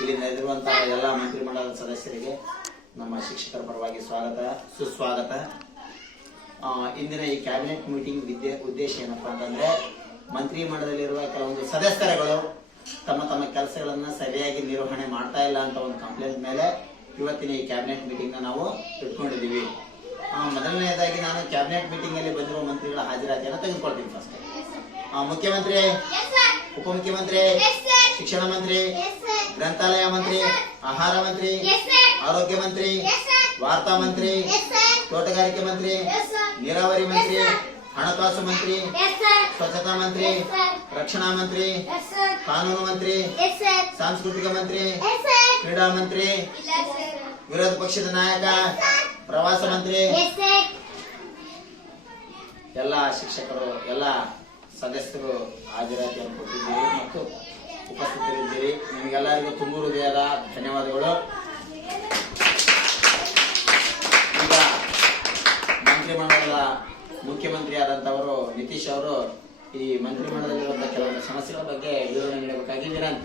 ಇಲ್ಲಿ ನೆರೆದಿರುವಂತಹ ಎಲ್ಲ ಮಂತ್ರಿಮಂಡಲದ ಸದಸ್ಯರಿಗೆ ನಮ್ಮ ಶಿಕ್ಷಕರ ಪರವಾಗಿ ಸುಸ್ವಾಗತ. ಇಂದಿನ ಈ ಕ್ಯಾಬಿನೆಟ್ ಮೀಟಿಂಗ್ ಉದ್ದೇಶ ಏನಪ್ಪಾ ಅಂತಂದ್ರೆ, ಮಂತ್ರಿಮಂಡಲದಲ್ಲಿರುವ ಕೆಲವೊಂದು ಸದಸ್ಯರುಗಳು ತಮ್ಮ ಕೆಲಸಗಳನ್ನ ಸರಿಯಾಗಿ ನಿರ್ವಹಣೆ ಮಾಡ್ತಾ ಇಲ್ಲ ಅಂತ ಒಂದು ಕಂಪ್ಲೇಂಟ್ ಮೇಲೆ ಇವತ್ತಿನ ಈ ಕ್ಯಾಬಿನೆಟ್ ಮೀಟಿಂಗ್ ನಾವು ಇಟ್ಕೊಂಡಿದ್ದೀವಿ. ಮೊದಲನೇದಾಗಿ ನಾನು ಕ್ಯಾಬಿನೆಟ್ ಮೀಟಿಂಗ್ ಅಲ್ಲಿ ಬಂದಿರುವ ಮಂತ್ರಿಗಳ ಹಾಜರಾತಿಯನ್ನು ತೆಗೆದುಕೊಳ್ತೀನಿ. ಫಸ್ಟ್ ಮುಖ್ಯಮಂತ್ರಿ, ಉಪಮುಖ್ಯಮಂತ್ರಿ, ಶಿಕ್ಷಣ ಮಂತ್ರಿ, ಗ್ರಂಥಾಲಯ ಮಂತ್ರಿ, ಆಹಾರ ಮಂತ್ರಿ, ಆರೋಗ್ಯ ಮಂತ್ರಿ, ವಾರ್ತಾ ಮಂತ್ರಿ, ತೋಟಗಾರಿಕೆ ಮಂತ್ರಿ, ನೀರಾವರಿ ಮಂತ್ರಿ, ಹಣಕಾಸು ಮಂತ್ರಿ, ಸ್ವಚ್ಛತಾ ಮಂತ್ರಿ, ರಕ್ಷಣಾ ಮಂತ್ರಿ, ಕಾನೂನು ಮಂತ್ರಿ, ಸಾಂಸ್ಕೃತಿಕ ಮಂತ್ರಿ, ಕ್ರೀಡಾ ಮಂತ್ರಿ, ವಿರೋಧ ಪಕ್ಷದ ನಾಯಕ, ಪ್ರವಾಸ ಮಂತ್ರಿ, ಎಲ್ಲ ಶಿಕ್ಷಕರು, ಎಲ್ಲ ಸದಸ್ಯರು ಹಾಜರಾತಿಯನ್ನು ಕೊಟ್ಟಿದ್ದೀರಿ ಮತ್ತು ಉಪಸ್ಥಿತರಿದ್ದೀರಿ. ನಿಮಗೆಲ್ಲರಿಗೂ ತುಂಬು ಹೃದಯದ ಧನ್ಯವಾದಗಳು. ಈಗ ಮಂತ್ರಿಮಂಡಲದ ಮುಖ್ಯಮಂತ್ರಿ ಆದಂತವರು ನಿತೀಶ್ ಅವರು ಈ ಮಂತ್ರಿಮಂಡಲದಲ್ಲಿರುವಂತಹ ಕೆಲವೊಂದು ಸಮಸ್ಯೆಗಳ ಬಗ್ಗೆ ವಿವರಣೆ ನೀಡಬೇಕಾಗಿ ವಿನಂತಿ.